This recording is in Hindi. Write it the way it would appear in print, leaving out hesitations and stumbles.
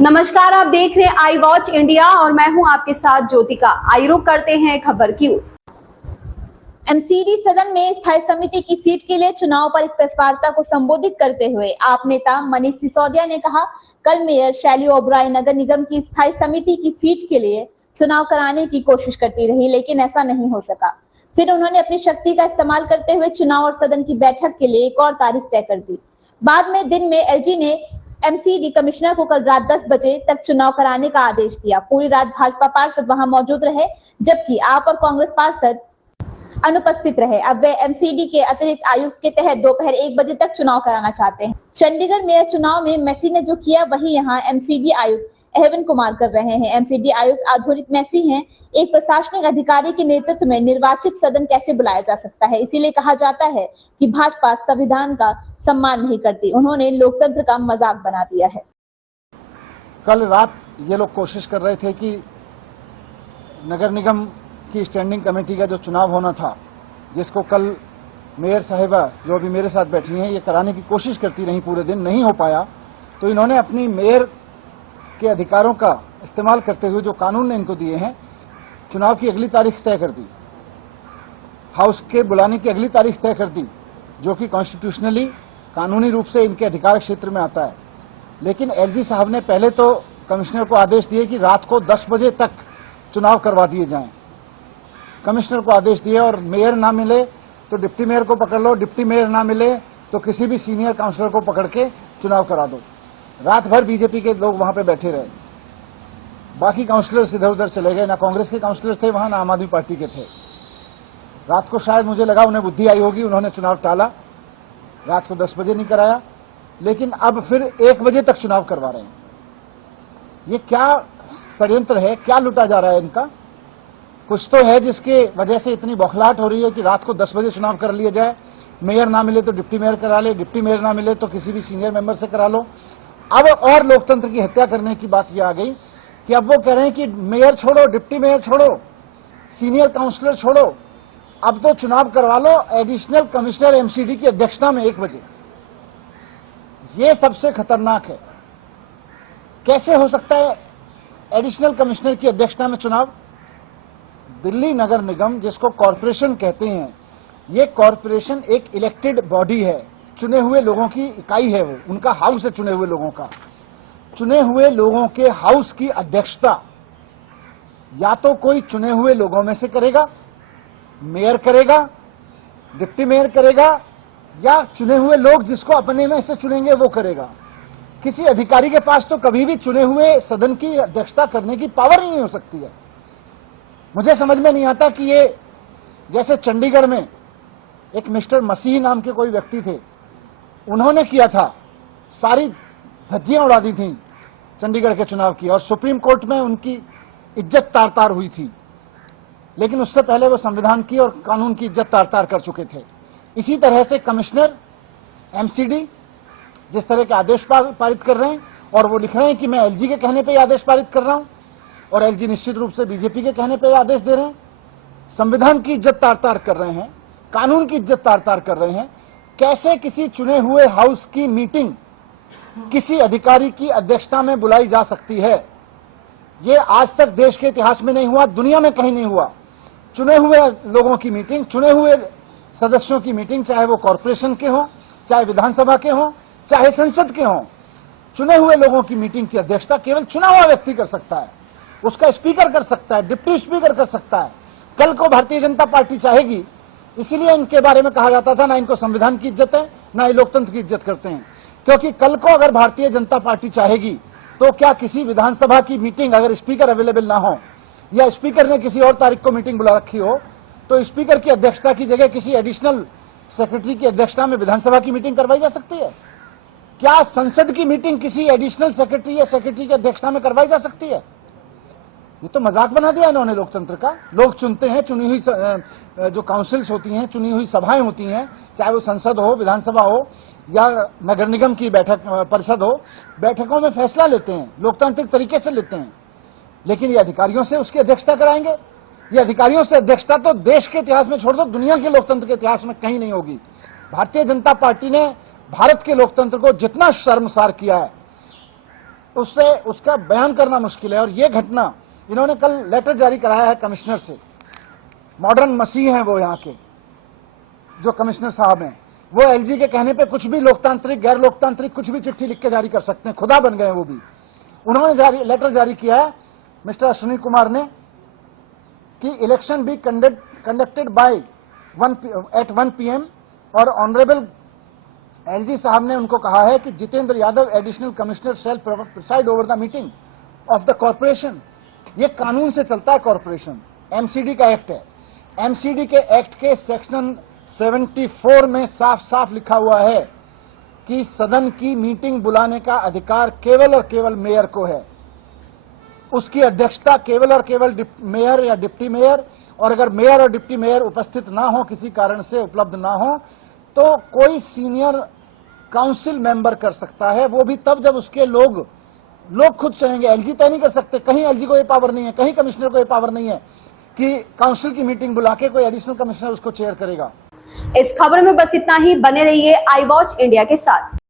नमस्कार, आप देख रहे हैं आई वॉच इंडिया और मैं हूं आपके साथ ज्योतिका। आइए रुक करते हैं खबर की ओर। एमसीडी सदन में स्थायी समिति की सीट के लिए चुनाव पर एक प्रेस वार्ता को संबोधित करते हुए आप नेता मनीष सिसोदिया ने कहा, कल मेयर शैली ओबराय नगर निगम की स्थायी समिति की सीट के लिए चुनाव कराने की कोशिश करती रही, लेकिन ऐसा नहीं हो सका। फिर उन्होंने अपनी शक्ति का इस्तेमाल करते हुए चुनाव और सदन की बैठक के लिए एक और तारीख तय कर दी। बाद में दिन में एलजी ने एमसीडी कमिश्नर को कल रात 10 बजे तक चुनाव कराने का आदेश दिया। पूरी रात भाजपा पार्षद वहां मौजूद रहे, जबकि आप और कांग्रेस पार्षद अनुपस्थित रहे। अब वे एमसीडी के अतिरिक्त आयुक्त के तहत दोपहर 1 बजे तक चुनाव कराना चाहते हैं। चंडीगढ़ मेयर चुनाव में मेसी ने जो किया वही यहाँ एमसीडी आयुक्त एहवन कुमार कर रहे हैं। एमसीडी आयुक्त आधुनिक मेसी हैं। एक प्रशासनिक अधिकारी के नेतृत्व में निर्वाचित सदन कैसे बुलाया जा सकता है? इसीलिए कहा जाता है कि भाजपा संविधान का सम्मान नहीं करती। उन्होंने लोकतंत्र का मजाक बना दिया है। कल रात ये लोग कोशिश कर रहे थे कि नगर निगम की स्टैंडिंग कमेटी का जो चुनाव होना था, जिसको कल मेयर साहिबा जो अभी मेरे साथ बैठी हैं, ये कराने की कोशिश करती रही, पूरे दिन नहीं हो पाया। तो इन्होंने अपनी मेयर के अधिकारों का इस्तेमाल करते हुए जो कानून ने इनको दिए हैं, चुनाव की अगली तारीख तय कर दी, हाउस के बुलाने की अगली तारीख तय कर दी, जो कि कॉन्स्टिट्यूशनली कानूनी रूप से इनके अधिकार क्षेत्र में आता है। लेकिन एलजी साहब ने पहले तो कमिश्नर को आदेश दिए कि रात को 10 बजे तक चुनाव करवा दिए जाएं। कमिश्नर को आदेश दिए और मेयर ना मिले तो डिप्टी मेयर को पकड़ लो, डिप्टी मेयर ना मिले तो किसी भी सीनियर काउंसलर को पकड़ के चुनाव करा दो। रात भर बीजेपी के लोग वहां पे बैठे रहे, बाकी काउंसलर्स इधर उधर चले गए, ना कांग्रेस के काउंसलर्स थे वहां, ना आम आदमी पार्टी के थे। रात को शायद मुझे लगा उन्हें बुद्धि आई होगी, उन्होंने चुनाव टाला, रात को 10 बजे नहीं कराया, लेकिन अब फिर 1 बजे तक चुनाव करवा रहे हैं। ये क्या षड्यंत्र है, क्या लुटा जा रहा है इनका? कुछ तो है जिसके वजह से इतनी बौखलाहट हो रही है कि रात को 10 बजे चुनाव कर लिया जाए। मेयर ना मिले तो डिप्टी मेयर करा ले, डिप्टी मेयर ना मिले तो किसी भी सीनियर मेंबर से करा लो। अब और लोकतंत्र की हत्या करने की बात यह आ गई कि अब वो कह रहे हैं कि मेयर छोड़ो, डिप्टी मेयर छोड़ो, सीनियर काउंसलर छोड़ो, अब तो चुनाव करवा लो एडिशनल कमिश्नर एमसीडी की अध्यक्षता में 1 बजे। ये सबसे खतरनाक है। कैसे हो सकता है एडिशनल कमिश्नर की अध्यक्षता में चुनाव? दिल्ली नगर निगम, जिसको कॉरपोरेशन कहते हैं, ये कॉरपोरेशन एक इलेक्टेड बॉडी है, चुने हुए लोगों की इकाई है, वो उनका हाउस है, चुने हुए लोगों का। चुने हुए लोगों के हाउस की अध्यक्षता या तो कोई चुने हुए लोगों में से करेगा, मेयर करेगा, डिप्टी मेयर करेगा, या चुने हुए लोग जिसको अपने में से चुनेंगे वो करेगा। किसी अधिकारी के पास तो कभी भी चुने हुए सदन की अध्यक्षता करने की पावर ही नहीं हो सकती है। मुझे समझ में नहीं आता कि ये जैसे चंडीगढ़ में एक मिस्टर मसीह नाम के कोई व्यक्ति थे, उन्होंने किया था, सारी धज्जियां उड़ा दी थी चंडीगढ़ के चुनाव की, और सुप्रीम कोर्ट में उनकी इज्जत तार तार हुई थी। लेकिन उससे पहले वो संविधान की और कानून की इज्जत तार तार कर चुके थे। इसी तरह से कमिश्नर एमसीडी जिस तरह के आदेश पारित कर रहे हैं, और वो लिख रहे हैं कि मैं एलजी के कहने पे आदेश पारित कर रहा हूं, और एलजी निश्चित रूप से बीजेपी के कहने पे आदेश दे रहे हैं। संविधान की इज्जत तार तार कर रहे हैं, कानून की इज्जत तार तार कर रहे हैं। कैसे किसी चुने हुए हाउस की मीटिंग किसी अधिकारी की अध्यक्षता में बुलाई जा सकती है? ये आज तक देश के इतिहास में नहीं हुआ, दुनिया में कहीं नहीं हुआ। चुने हुए लोगों की मीटिंग, चुने हुए सदस्यों की मीटिंग, चाहे वो कॉरपोरेशन के हों, चाहे विधानसभा के हों, चाहे संसद के हों, चुने हुए लोगों की मीटिंग की अध्यक्षता केवल चुना हुआ व्यक्ति कर सकता है। उसका स्पीकर कर सकता है, डिप्टी स्पीकर कर सकता है। कल को भारतीय जनता पार्टी चाहेगी, इसीलिए इनके बारे में कहा जाता था ना इनको संविधान की इज्जत है, ना ये लोकतंत्र की इज्जत करते हैं। क्योंकि कल को अगर भारतीय जनता पार्टी चाहेगी तो क्या किसी विधानसभा की मीटिंग अगर स्पीकर अवेलेबल ना हो, या स्पीकर ने किसी और तारीख को मीटिंग बुला रखी हो, तो स्पीकर की अध्यक्षता की जगह किसी एडिशनल सेक्रेटरी की अध्यक्षता में विधानसभा की मीटिंग करवाई जा सकती है? क्या संसद की मीटिंग किसी एडिशनल सेक्रेटरी या सेक्रेटरी की अध्यक्षता में करवाई जा सकती है? ये तो मजाक बना दिया इन्होंने लोकतंत्र का। लोग चुनते हैं, चुनी हुई जो काउंसिल्स होती हैं, चुनी हुई सभाएं होती हैं, चाहे वो संसद हो, विधानसभा हो, या नगर निगम की बैठक परिषद हो, बैठकों में फैसला लेते हैं, लोकतांत्रिक तरीके से लेते हैं। लेकिन ये अधिकारियों से उसकी अध्यक्षता कराएंगे? ये अधिकारियों से अध्यक्षता तो देश के इतिहास में छोड़ दो, दुनिया के लोकतंत्र के इतिहास में कहीं नहीं होगी। भारतीय जनता पार्टी ने भारत के लोकतंत्र को जितना शर्मसार किया है, उससे उसका बयान करना मुश्किल है। और ये घटना, इन्होंने कल लेटर जारी कराया है कमिश्नर से, मॉडर्न मसीह हैं वो यहाँ के जो कमिश्नर साहब हैं, वो एलजी के कहने पे कुछ भी लोकतांत्रिक गैर लोकतांत्रिक कुछ भी चिट्ठी लिख के जारी कर सकते हैं, खुदा बन गए वो भी। उन्होंने लेटर जारी किया है मिस्टर अश्विनी कुमार ने कि election be conducted by 1 PM और ऑनरेबल एलजी साहब ने उनको कहा है कि Jitendra Yadav additional commissioner shall preside over the meeting of the corporation. ये कानून से चलता है कॉर्पोरेशन, एमसीडी का एक्ट है। एमसीडी के एक्ट के सेक्शन 74 में साफ साफ लिखा हुआ है कि सदन की मीटिंग बुलाने का अधिकार केवल और केवल मेयर को है, उसकी अध्यक्षता केवल और केवल मेयर या डिप्टी मेयर, और अगर मेयर और डिप्टी मेयर उपस्थित ना हो, किसी कारण से उपलब्ध ना हो, तो कोई सीनियर काउंसिल मेंबर कर सकता है, वो भी तब जब उसके लोग खुद चाहेंगे। एलजी तय नहीं कर सकते, कहीं एलजी को ये पावर नहीं है, कहीं कमिश्नर को ये पावर नहीं है कि काउंसिल की मीटिंग बुला के कोई एडिशनल कमिश्नर उसको चेयर करेगा। इस खबर में बस इतना ही। बने रहिए आई वॉच इंडिया के साथ।